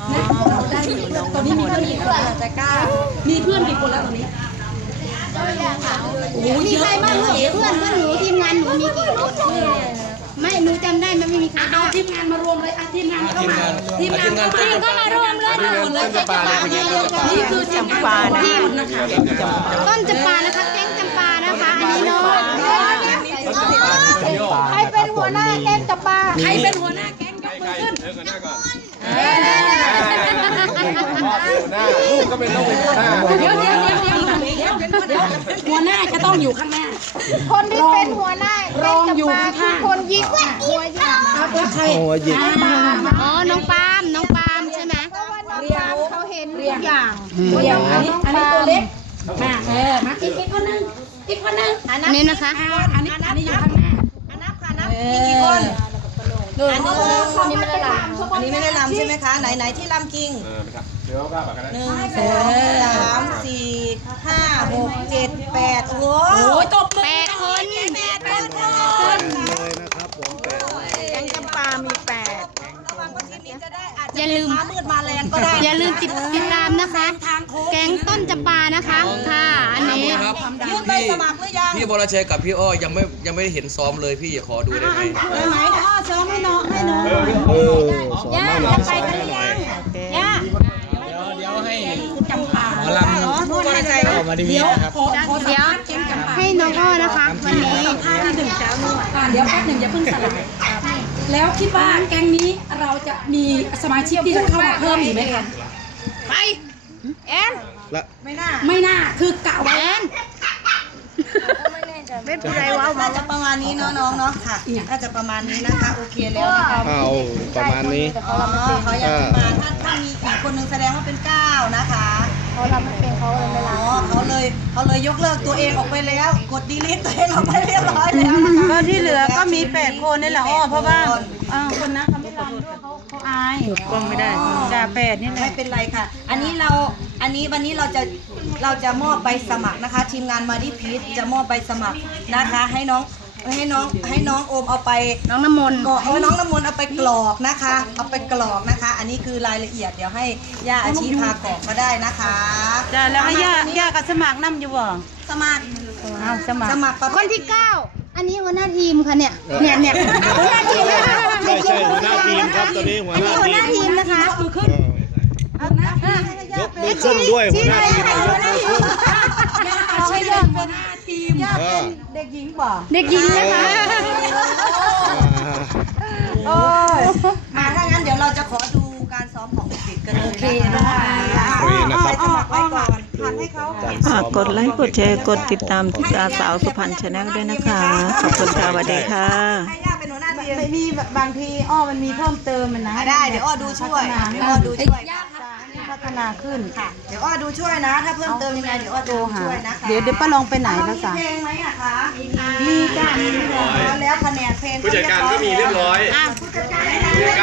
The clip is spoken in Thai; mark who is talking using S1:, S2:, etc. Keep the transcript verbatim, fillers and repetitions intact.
S1: ได้อยู่ตอนนี้มีเพื่อนกี่คนจะกล้ามีเพื่อนกี่คนแล้วตอนนี้โอ้โห
S2: มี
S1: เย
S2: ใคร
S1: อะ
S2: บ้างเพื่อนเพื่อนเพื่อนหนูทีมงานหนูมีกี่คนไม่หนูจำได้มันไม่มีใคร
S1: เอาทีมงานมารวมเลยเอาทีมงานเข้ามาทีมงานเข้ามา
S2: ก็มารวมเลยมาหมดเลย
S3: ต้นจำปาเลย
S1: นี่คือจำปาทีมนะคะ
S2: ต้นจำปานะคะแก๊งจำปานะคะอันนี้เนาะใครเป็นหัวหน้าแก๊งจำปา
S1: ใครเป็นหัวหน้าแก๊งยกมือขึ้น
S3: ลูกก็เป็นต้องเป็นหัวหน้า
S1: เดี๋ยวเดี๋ยวเดี๋ยวเดี๋ยวเดี๋ยวเดี๋ยวหัวหน้าจะต้องอยู่ข้างหน้า
S2: คนที่เป็นหัวหน้าแก๊งจำปาคือคนยิงหัวยิง
S1: ใคร
S3: หัวหยิก
S2: อ๋อน้องปาล์มน้องปาล์มใช่ไหมเรียงเขาเห็นทุกอย่าง
S1: เดี๋ยวอันนี้อันนี้ตัวเล็กมาเออมาอีกอีกคนนึงอีกคนนึง
S2: อันนี้นะคะ
S1: อันนี้อันนี้อยู่ข้างหน้า
S4: อันนับค่ะนับมีกี่คนอันนี้อันนี้ไม่ได้ลำอันนี้ไม่ได้ลำใช่ไหมคะไหนไหนที่ลำกิง
S3: เออครับเดี๋ยวก็แบบกันนะ
S4: หนึ่งสองสามสี่ห้าหกเจ็ดแปดโอ้โห
S1: โอ้ยตบมือ
S2: แปดคน
S4: แปดคน
S3: เลยนะครับผมแปด
S4: แกงจำปามีแปดระวังว่าทีมนี้จะได้อาจจะ
S2: อย่าลืม
S4: ม้ามืดมาแรงก็ได้
S2: อย่าลืมติดติดตามนะคะ แก๊งต้นจำปานะคะค่ะอันนี้
S5: ครับ
S4: ยื่นใบสมัครหรือยัง
S5: พี่บรชัยกับพี่อ้อยังไม่ยังไม่ได้เห็นซ้อมเลยพี่อย่าขอดูได้ไหม
S4: ได้ไหมพ่อซ้อมให้น้องให้น้อง
S3: เออสอนมาหน่อยสอนมาหน่อย
S4: ย่า
S1: จำปา
S3: หมอลำ
S4: เนาะพูดอะไร
S3: เข้ามาดี
S1: เดี๋ยว
S3: นะครับ
S1: ขอขอ
S2: เดี๋ยวให้น้องอ้อนะคะวันนี้
S1: ท่าที่หนึ่งเช้านู่นอ่าเดี๋ยวแป๊บหนึ่งอย่าเพิ่งสลายแล้วคิดว่าแก๊งนี้เราจะมีสมาชิกที่จะเข้ามาเพิ่มอีกไหมคะ
S2: ไปแอน
S3: ละ
S4: ไม่น่า
S1: ไม่น่าคือกะไว้
S2: แอนเป็นผู้ใดวะ
S4: น่าจะประมาณนี้เนาะน้องเนาะค่ะน่าจะประมาณนี้นะคะโอเคแล้วนะคะ
S3: เอาประมาณนี้
S4: อ๋อเขายังไม่มาถ้าถ้ามีอีกคนนึงแสดงว่าเป็นเก้านะคะ
S2: เขาเราไม่เป็นเขาเลยไม่
S4: อ๋
S2: รั
S4: อบ เขาเลยเขาเลยยกเลิกตัวเองออกไปแล้ว กดดีลิทตัวเองออกไปเรียบร้อยแล้วนะคะ
S6: ก็ที่เหลือก็มีแปดคนนี่แหละอ้อเพราะว่าอ้าวคนนั้นเขาไม่รำด้วยเขาเขาอายกล้องไม่ได้จ่าแปดนี่แห
S4: ไม่
S6: ละ
S4: เป็นไรค่ะ อันนี้เราอันนี้วันนี้เราจะเราจะมอบใบสมัครนะคะ ทีมงานมาดิพีทจะมอบใบสมัครนะคะ ให้น้องให้น้องให้น้องโอมเอาไป
S2: น้องน้ำมนต์
S4: ก็เอาน้องน้ำมนต์เอาไปกรอกนะคะ เอาไปกรอกนะคะ อันนี้คือรายละเอียดเดี๋ยวให้ย่าอาชีพากรอกมาได้นะคะ
S6: จ้าแล้วให้ย่าย่ากับสมัครนั่อยู่บ่
S4: สมัคร
S6: อ้าวสมัคร
S4: สมัครประเภท
S2: คนที่เก้าอันนี้หัวหน้าทีมค่ะเนี่ยเนี่ยเนี่ยหัวหน้าทีมนะคะ
S3: ใช่ใช่หัวหน้าทีมครับตัวนี้หัว
S2: อัน
S3: ห
S2: นี้
S3: น้า
S2: หัว
S3: ที
S2: หน้าม ทีมนะคะ
S1: มือขึ้น
S3: ยกมือขึ้นด้วยหัวหน้าทีมยกมือขึ้น
S1: ย่าอาชีพเป็นหัวหน้าทีม
S3: เออ
S6: เด็กหญิงบ่
S2: เด็กหญิงนะคะ
S6: โอ้ย
S4: มาถ้างั้นเดี๋ยวเราจะขอดูการซ้อมของเด็กๆกันเลยนะคะ
S3: ฟรีนะครับ
S4: สมัครไว้ก่อนหักให้เขา
S7: ฝากกดไลค์กดแชร์กดติดตามตาสาวสุพรรณชาแนลด้วยนะคะ ขอบคุณค่ะสวัสดีค่ะ
S4: ให้ย่าเป็นหัวหน้าทีม
S6: ไม่มีบางทีอ้อมันมีเพิ่มเติมมันนะ
S4: อ่ะได้เดี๋ยวอ้อดูช่วยเดี๋ยวอ้อดูช่วยค่ะ
S6: พัฒนาขึ้น
S4: ค่ะเดี๋ยวอ้อดูช่วยนะ ถ้าเพิ่มเติมยังไงเดี๋ยวอ้อ
S6: โทร
S4: ดู
S6: หา
S4: ช่วยนะคะ
S6: เดี๋ยวเดี๋ยวป้าลองไปไหน
S4: เรา
S6: แล้ว
S4: มี
S6: สา
S4: เพลงไหมอะคะ
S6: มีจ้า
S4: แล้วแผนกเพลง
S3: ผู้จัดการก็มีเรียบร้อย
S2: อ่ะ
S4: ผู้จัดการ